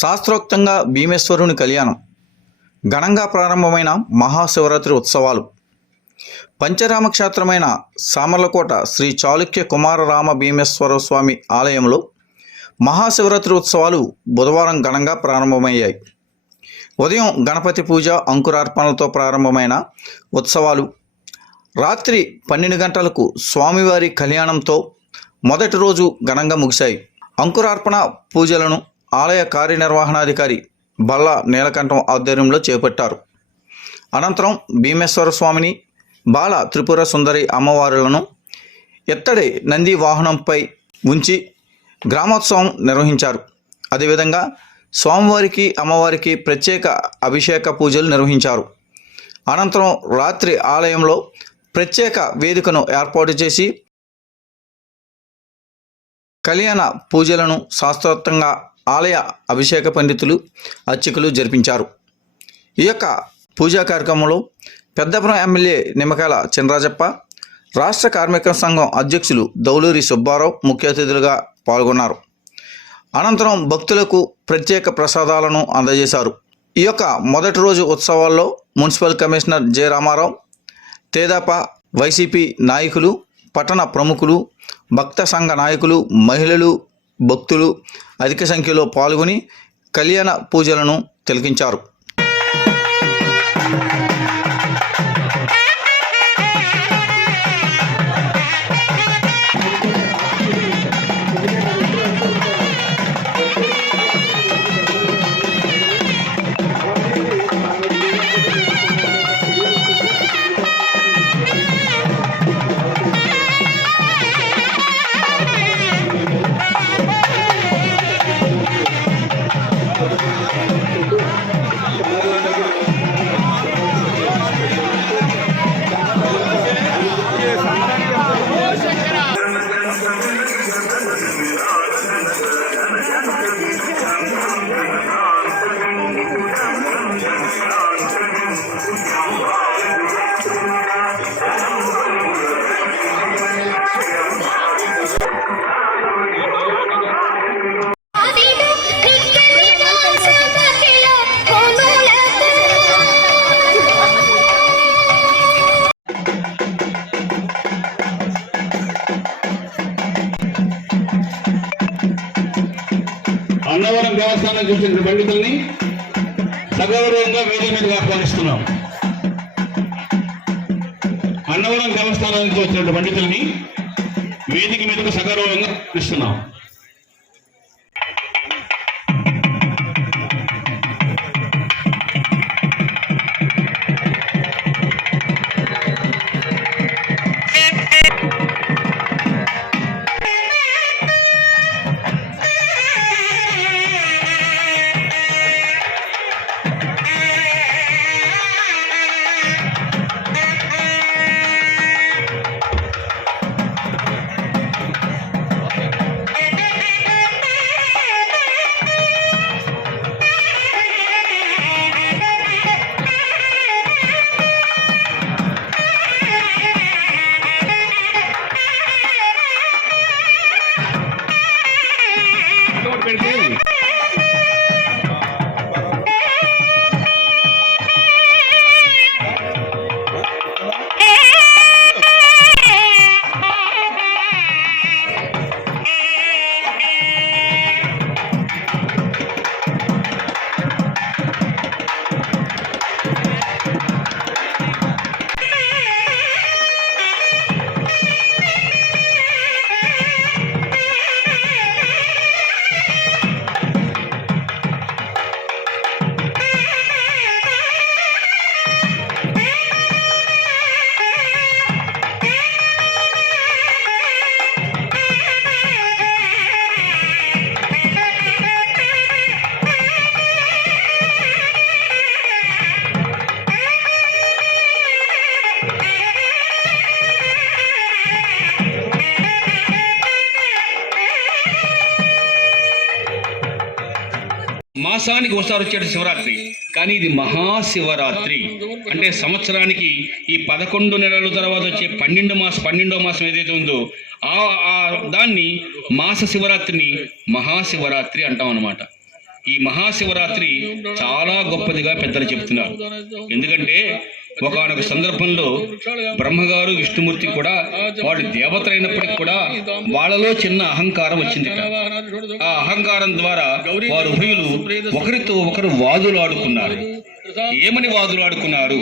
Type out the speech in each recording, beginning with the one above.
శాస్త్రోక్తంగా భీమేశ్వరుని కళ్యాణం ఘనంగా ప్రారంభమైన మహాశివరాత్రి ఉత్సవాలు. పంచరామక్షేత్రమైన సామర్లకోట శ్రీ చాళుక్య కుమారరామ భీమేశ్వర స్వామి ఆలయంలో మహాశివరాత్రి ఉత్సవాలు బుధవారం ఘనంగా ప్రారంభమయ్యాయి. ఉదయం గణపతి పూజ అంకురార్పణలతో ప్రారంభమైన ఉత్సవాలు. రాత్రి పన్నెండు గంటలకు స్వామివారి కళ్యాణంతో మొదటి రోజు ఘనంగా ముగిశాయి. అంకురార్పణ పూజలను ఆలయ కార్యనిర్వహణాధికారి బల్ల నీలకంఠం ఆధ్వర్యంలో చేపట్టారు. అనంతరం భీమేశ్వర స్వామిని బాల త్రిపుర సుందరి అమ్మవారులను ఎత్తడి నంది వాహనంపై ఉంచి గ్రామోత్సవం నిర్వహించారు. అదేవిధంగా స్వామివారికి అమ్మవారికి ప్రత్యేక అభిషేక పూజలు నిర్వహించారు. అనంతరం రాత్రి ఆలయంలో ప్రత్యేక వేదికను ఏర్పాటు చేసి కళ్యాణ పూజలను శాస్త్రోక్తంగా ఆలయ అభిషేక పండితులు అర్చకులు జరిపించారు. ఈ యొక్క పూజా కార్యక్రమంలో పెద్దపురం ఎమ్మెల్యే నిమ్మకాయల చినరాజప్ప రాష్ట్ర కార్మిక సంఘం అధ్యక్షులు దౌలూరి సుబ్బారావు ముఖ్య అతిథులుగా పాల్గొన్నారు. అనంతరం భక్తులకు ప్రత్యేక ప్రసాదాలను అందజేశారు. ఈ యొక్క మొదటి రోజు ఉత్సవాల్లో మున్సిపల్ కమిషనర్ జె. రామారావు తేదాప వైసీపీ నాయకులు పట్టణ ప్రముఖులు భక్త సంఘ నాయకులు మహిళలు భక్తులు అధిక సంఖ్యలో పాల్గొని కళ్యాణ పూజలను తిలకించారు. దేవస్థానం చూసిన పండితుల్ని సగౌరవంగా వేదిక మీదకి ఆహ్వానిస్తున్నాం. అన్నవరం దేవస్థానానికి నుంచి వచ్చిన పండితుల్ని వేదిక మీదకు సగౌరవంగా ఇస్తున్నాం మాసానికి ఒకసారి వచ్చేది శివరాత్రి. కానీ ఇది మహాశివరాత్రి. అంటే సంవత్సరానికి ఈ పదకొండు నెలల తర్వాత వచ్చే పన్నెండు మాసం పన్నెండో మాసం ఏదైతే ఉందో ఆ ఆ దాన్ని మాస శివరాత్రిని మహాశివరాత్రి అంటాం అన్నమాట. ఈ మహాశివరాత్రి చాలా గొప్పదిగా పెద్దలు చెప్తున్నారు. ఎందుకంటే ఒకనొక సందర్భంలో బ్రహ్మగారు విష్ణుమూర్తి కూడా వాళ్ళు దేవతలైనప్పటికీ కూడా వాళ్ళలో చిన్న అహంకారం వచ్చిందిట. ఆ అహంకారం ద్వారా వారు ఉభయులు ఒకరితో ఒకరు వాదులాడుకున్నారు. ఏమని వాదులాడుకున్నారు?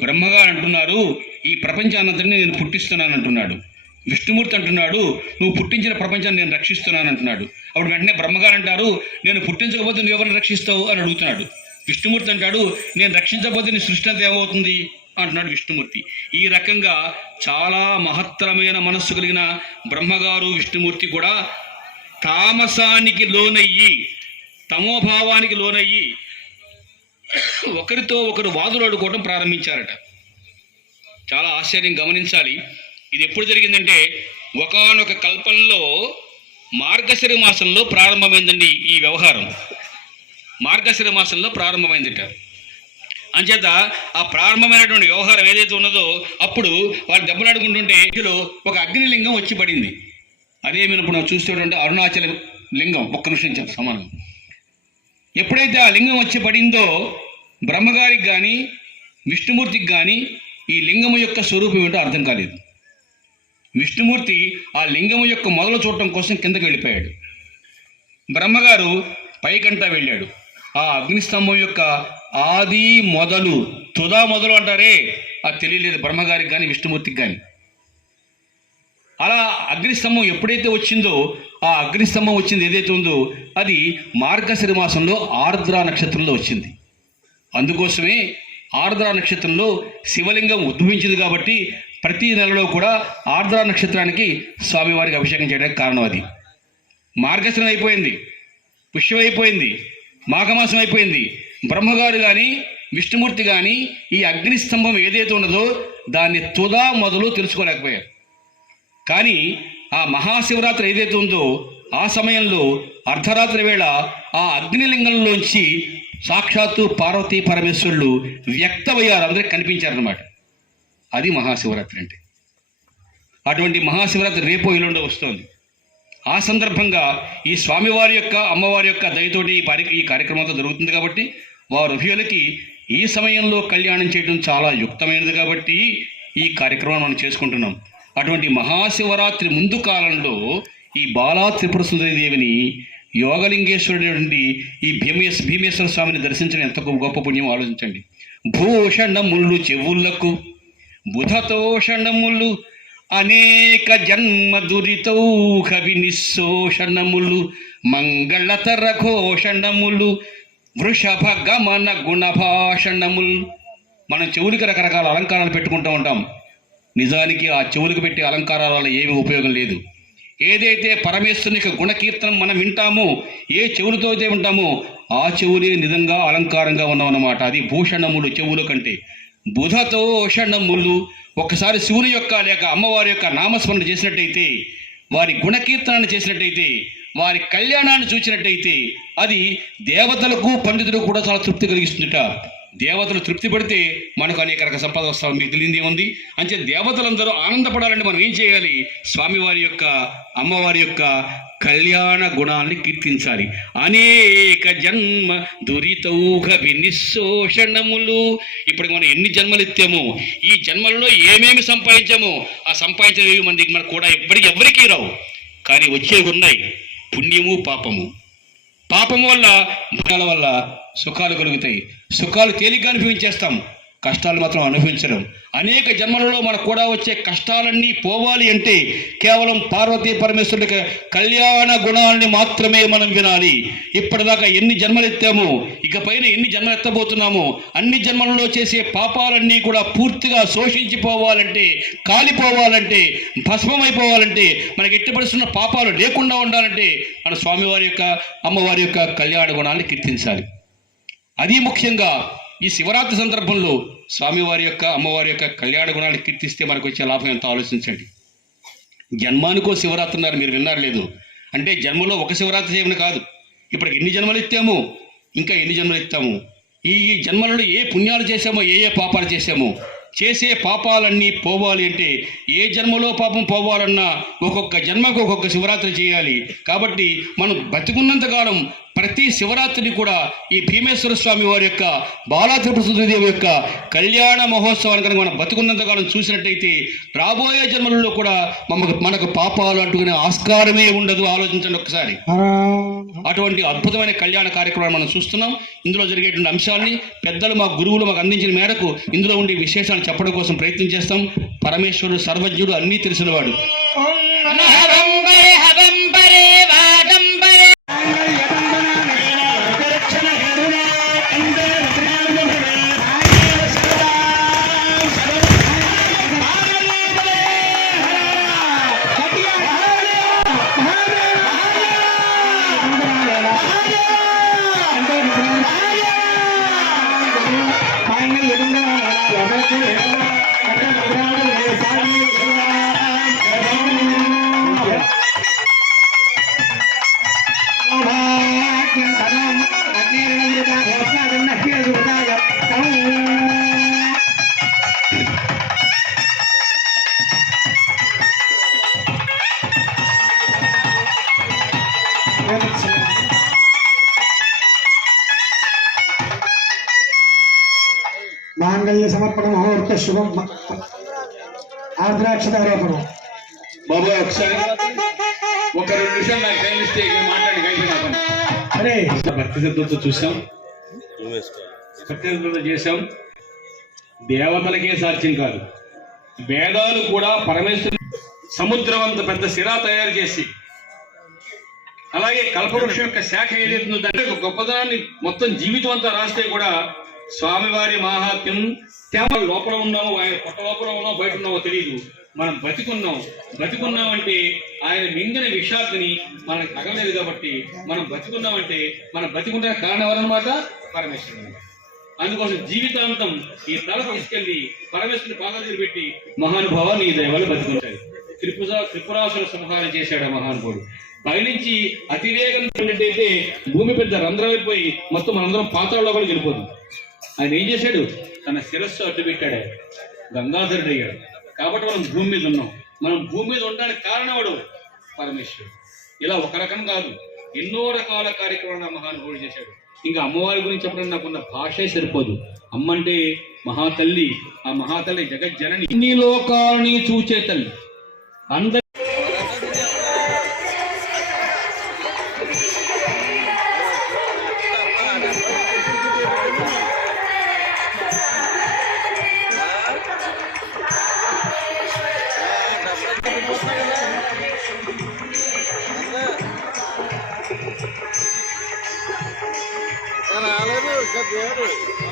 బ్రహ్మగారు అంటున్నారు ఈ ప్రపంచానంతటిని నేను పుట్టిస్తున్నాను అంటున్నాడు విష్ణుమూర్తి అంటున్నాడు నువ్వు పుట్టించిన ప్రపంచాన్ని నేను రక్షిస్తున్నాను అంటున్నాడు అప్పుడు వెంటనే బ్రహ్మగారు అంటారు నేను పుట్టించకపోతే నువ్వు ఎవరిని రక్షిస్తావు? అని అడుగుతున్నాడు. విష్ణుమూర్తి అంటాడు నేను రక్షించకపోతే నీ సృష్టి అంతా ఏమవుతుంది? అంటున్నాడు విష్ణుమూర్తి. ఈ రకంగా చాలా మహత్తరమైన మనస్సు కలిగిన బ్రహ్మగారు విష్ణుమూర్తి కూడా తామసానికి లోనయ్యి తమోభావానికి లోనయ్యి ఒకరితో ఒకరు వాదులాడుకోవడం ప్రారంభించారట. చాలా ఆశ్చర్యం గమనించాలి. ఇది ఎప్పుడు జరిగిందంటే ఒకానొక కల్పంలో మార్గశిర మాసంలో ప్రారంభమైందండి ఈ వ్యవహారం. మార్గశిర మాసంలో ప్రారంభమైందిట. అంచేత ఆ ప్రారంభమైనటువంటి వ్యవహారం ఏదైతే ఉన్నదో అప్పుడు వాళ్ళు దెబ్బలాడుకుంటుంటే ఇందులో ఒక అగ్నిలింగం వచ్చి పడింది. అదే మీరు ఇప్పుడు అరుణాచల లింగం ఒక్క నిమిషం చెప్పు సమానం. ఎప్పుడైతే ఆ లింగం వచ్చి పడిందో బ్రహ్మగారికి కానీ విష్ణుమూర్తికి కానీ ఈ లింగము యొక్క స్వరూపం ఏంటో అర్థం కాలేదు. విష్ణుమూర్తి ఆ లింగము యొక్క మొదలు చూడటం కోసం కిందకి వెళ్ళిపోయాడు. బ్రహ్మగారు పైకంటా వెళ్ళాడు. ఆ అగ్నిస్తంభం యొక్క ఆది మొదలు తుదా మొదలు అంటారే? అది తెలియలేదు బ్రహ్మగారికి కానీ విష్ణుమూర్తికి కానీ అలా అగ్నిస్తంభం ఎప్పుడైతే వచ్చిందో ఆ అగ్నిస్తంభం వచ్చింది ఏదైతే ఉందో అది మార్గశిర మాసంలో ఆర్ద్ర నక్షత్రంలో వచ్చింది. అందుకోసమే ఆర్ద్ర నక్షత్రంలో శివలింగం ఉద్భవించింది కాబట్టి ప్రతి నెలలో కూడా ఆర్ద్ర నక్షత్రానికి స్వామివారికి అభిషేకం చేయడానికి కారణం అది. మార్గశిరం అయిపోయింది పుష్యం అయిపోయింది మాఘమాసం అయిపోయింది బ్రహ్మగారు కానీ విష్ణుమూర్తి కానీ ఈ అగ్నిస్తంభం ఏదైతే ఉన్నదో దాన్ని తుదా మొదలు తెలుసుకోలేకపోయారు. కానీ ఆ మహాశివరాత్రి ఏదైతే ఉందో ఆ సమయంలో అర్ధరాత్రి వేళ ఆ అగ్నిలింగంలోంచి సాక్షాత్తు పార్వతీ పరమేశ్వరులు వ్యక్తమయ్యారు అందరికి కనిపించారనమాట అది మహాశివరాత్రి అంటే. అటువంటి మహాశివరాత్రి రేపో ఎల్లుండో వస్తోంది. ఆ సందర్భంగా ఈ స్వామివారి యొక్క అమ్మవారి యొక్క దయతోటి ఈ పరి ఈ కార్యక్రమం అంతా జరుగుతుంది కాబట్టి వారు ఈ సమయంలో కళ్యాణం చేయడం చాలా యుక్తమైనది కాబట్టి ఈ కార్యక్రమం మనం చేసుకుంటున్నాం. అటువంటి మహాశివరాత్రి ముందు కాలంలో ఈ బాలా త్రిపుర సుందరి దేవిని యోగలింగేశ్వరుడు నుండి ఈ భీమేశ్ భీమేశ్వర స్వామిని దర్శించడం ఎంత గొప్ప పుణ్యం ఆలోచించండి. భూషణములు చెవులకు బుధతోషణములు అనేక జన్మ కవి నిశ్సోషణముల్లు మంగళతర ఘోషణములు వృషభ గమన గుణభాషణములు మనం చెవులకి రకరకాల అలంకారాలు పెట్టుకుంటూ ఉంటాం. నిజానికి ఆ చెవులకు పెట్టే అలంకారాల వల్ల ఏమీ ఉపయోగం లేదు. ఏదైతే పరమేశ్వరునికి గుణకీర్తనం మనం వింటామో ఏ చెవులతో అయితే వింటామో ఆ చెవులే నిజంగా అలంకారంగా ఉన్నామన్నమాట. అది భూషణములు చెవుల కంటే. బుధతో షణములు ఒకసారి శివుని యొక్క లేక అమ్మవారి యొక్క నామస్మరణ చేసినట్టయితే వారి గుణకీర్తనాన్ని చేసినట్టయితే వారి కళ్యాణాన్ని చూసినట్టయితే అది దేవతలకు పండితులకు కూడా చాలా తృప్తి కలిగిస్తుందట. దేవతలు తృప్తి పడితే మనకు అనేక రకాల సంపద వస్తాం మీకు తెలియంది ఏముంది? అంటే దేవతలందరూ ఆనందపడాలంటే మనం ఏం చేయాలి? స్వామివారి యొక్క అమ్మవారి యొక్క కళ్యాణ గుణాన్ని కీర్తించాలి. అనేక జన్మ దురితౌఘ వినిశోషణములు. ఇప్పుడు మనం ఎన్ని జన్మలు ఎత్తామో ఈ జన్మలలో ఏమేమి సంపాదించామో ఆ సంపాదించినవి మనకి మనకు కూడా ఎప్పటికీ ఎవరికీ రావు. కానీ వచ్చేవి ఉన్నాయి. పుణ్యము పాపము. పాపం వల్ల భయాల వల్ల సుఖాలు కలుగుతాయి. సుఖాలు తేలిగ్గా అనుభవించేస్తాం కష్టాలు మాత్రం అనుభవించడం అనేక జన్మలలో మనకు కూడా వచ్చే కష్టాలన్నీ పోవాలి అంటే కేవలం పార్వతీ పరమేశ్వరుడికి కళ్యాణ గుణాలని మాత్రమే మనం వినాలి. ఇప్పటిదాకా ఎన్ని జన్మలు ఎత్తామో ఇక పైన ఎన్ని జన్మలు ఎత్తబోతున్నామో అన్ని జన్మలలో చేసే పాపాలన్నీ కూడా పూర్తిగా శోషించిపోవాలంటే కాలిపోవాలంటే భస్మమైపోవాలంటే మనకి ఎట్టిపడుతున్న పాపాలు లేకుండా ఉండాలంటే మన స్వామివారి యొక్క అమ్మవారి యొక్క కళ్యాణ గుణాన్ని కీర్తించాలి. అది ముఖ్యంగా ఈ శివరాత్రి సందర్భంలో స్వామివారి యొక్క అమ్మవారి యొక్క కళ్యాణ గుణాన్ని కీర్తిస్తే మనకు వచ్చే లాభం ఎంత? ఆలోచించండి. జన్మానికో శివరాత్రి అన్నారు మీరు విన్నారు లేదు. అంటే జన్మలో ఒక శివరాత్రి చేయమని కాదు. ఇప్పటికి ఎన్ని జన్మలు ఎత్తాము? ఇంకా ఎన్ని జన్మలు ఎత్తాము? ఈ ఈ జన్మలలో ఏ పుణ్యాలు చేశామో ఏ ఏ పాపాలు చేశామో? చేసే పాపాలన్నీ పోవాలి అంటే ఏ జన్మలో పాపం పోవాలన్నా ఒక్కొక్క జన్మకు ఒక్కొక్క శివరాత్రి చేయాలి. కాబట్టి మనం బతికున్నంతకాలం ప్రతి శివరాత్రిని కూడా ఈ భీమేశ్వర స్వామి వారి యొక్క బాలా త్రిపురసుదేవి యొక్క కళ్యాణ మహోత్సవాన్ని కనుక మనం బతుకున్నంత కాలం చూసినట్టయితే రాబోయే జన్మలలో కూడా మనకు మనకు పాపాలు అంటుకునే ఆస్కారమే ఉండదు ఆలోచించండి ఒకసారి అటువంటి అద్భుతమైన కళ్యాణ కార్యక్రమాన్ని మనం చూస్తున్నాం. ఇందులో జరిగేటువంటి అంశాన్ని పెద్దలు మా గురువులు మాకు అందించిన మేరకు ఇందులో ఉండే విశేషాలు చెప్పడం కోసం ప్రయత్నం చేస్తాం. పరమేశ్వరుడు సర్వజ్ఞుడు అన్నీ తెలిసినవాడు. என்ன என்ன எனக்கு என்ன என்ன சாமி என்ன ముహూర్త శుభం. బాబు ఒకసారి ఒక రెండు నిమిషాలు నాకు టైం ఇస్తే ఇక మాట్లాడి అయిపోయినా అరే. భక్తి శ్రద్ధతో చూసాం. భక్తి చేశాం దేవతలకే సాధ్యం కాదు. వేదాలు కూడా పరమేశ్వరు సముద్రం అంత పెద్ద సిరా తయారు చేసి అలాగే కల్పవృక్షం యొక్క శాఖ ఏదైతుందో దాని యొక్క గొప్పదనాన్ని మొత్తం జీవితం అంతా రాస్తే కూడా స్వామివారి మహాత్యం తేమ లోపల ఉన్నామో ఆయన పొట్ట లోపల ఉన్నామో బయట ఉన్నామో తెలియదు మనం బతికున్నాం. బతికున్నామంటే ఆయన మింగిన విషాద్ని మనకు తగలేదు కాబట్టి మనం బతికున్నామంటే మనం బతికున్న కారణం ఎవరన్నమాట? పరమేశ్వరుడు. అందుకోసం జీవితాంతం ఈ తల తీసుకెళ్ళి పరమేశ్వరుని పాదాలు దగ్గర పెట్టి ఈ దైవాలు దయవల్ల బతుకుంటాడు త్రిపుర త్రిపురాసుర సంహారం చేశాడు ఆ మహానుభావుడు. పైనుంచి అతివేగం ఉన్నట్టయితే భూమి పెద్ద రంధ్రమైపోయి మొత్తం మనందరం పాత్రలో కూడా వెళ్ళిపోతుంది ఆయన ఏం చేశాడు? తన శిరస్సు అడ్డు పెట్టాడు. గంగాధరుడు అయ్యాడు కాబట్టి మనం భూమి మీద ఉన్నాం. మనం భూమి మీద ఉండడానికి కారణవాడు పరమేశ్వరుడు. ఇలా ఒక రకం కాదు. ఎన్నో రకాల కార్యక్రమాలు ఆ మహానుభావుడు చేశాడు. ఇంకా అమ్మవారి గురించి చెప్పడం నాకున్న భాషే సరిపోదు. అమ్మ అంటే మహాతల్లి ఆ మహాతల్లి జగజ్జనని. ఇన్ని లోకాలని చూచే తల్లి. అందరి brincadeira.